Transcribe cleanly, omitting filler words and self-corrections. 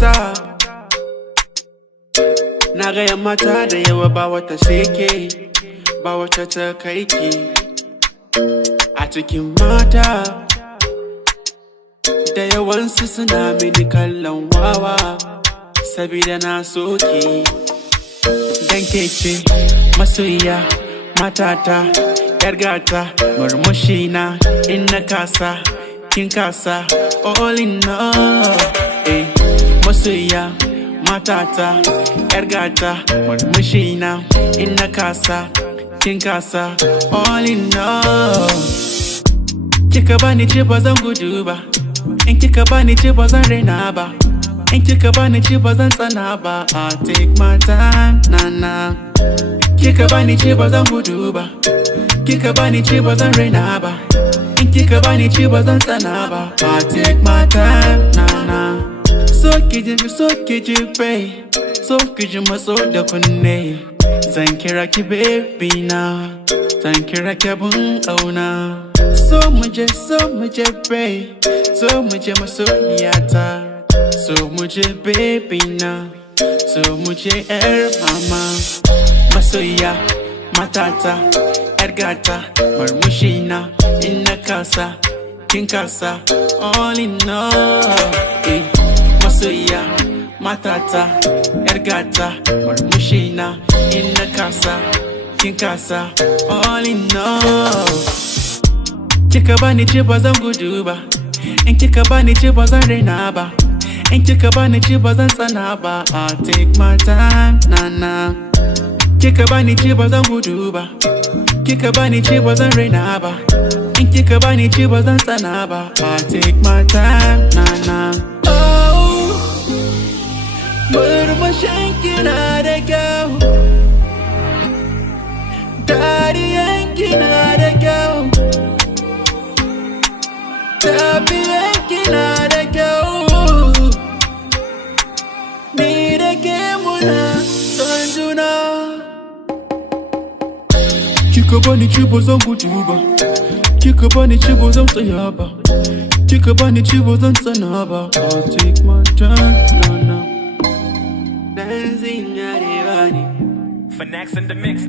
mata. Na gaya mata da yawa ba wata seke, ba wata ta kai ki a cikin mata. Da yawansu suna mini kallon wawa, sabida na soki. Dan ke ce masoyiya matata, yar gata, murmushi na in na kasa, kin kasa, all in all. Masoyiya matata, yar gata, murmushi na in na kasa, kin kasa, all in all. Kika bani ce ba zan gudu ba, in kika bani ce ba zan raina ba, in kika bani ce ba zan tsana ba. I take my time, na. Kika bani ce ba zan gudu ba, kika bani ce ba zan raina ba, in kika bani ce ba zan tsana ba. I take my time, na. So kiji bai, so kiji maso da kunne. Zan kira ki baby na, zan kira ki abun ƙauna. So muje bai, so muje masoyiyata, so muje baby na, so muje yar mama. Masoyiya matata, yar gata, murmushi na in na kasa, kin kasa, all in all. Masoyiya matata, yar gata, murmushi na in na kasa, kin kasa, all in all. Kika bani ce ba zan gudu ba, in kika bani ce ba zan raina ba, in kika bani ce ba zan tsana ba. I take my time, na. Kika bani ce ba zan gudu ba, kika bani ce ba zan raina ba, in kika bani ce ba zan tsana ba. I take my time, na. Oh, murmushin kina da kyau, dariyan kina da kyau, tafiyan kina da kyau, ni da ke muna son juna. Kika bani ce ba zan gudu ba, kika bani ce ba zan tsaya ba, kika bani ce ba zan tsana ba. I'll take my time, na. Dancing at the Finax in the mix.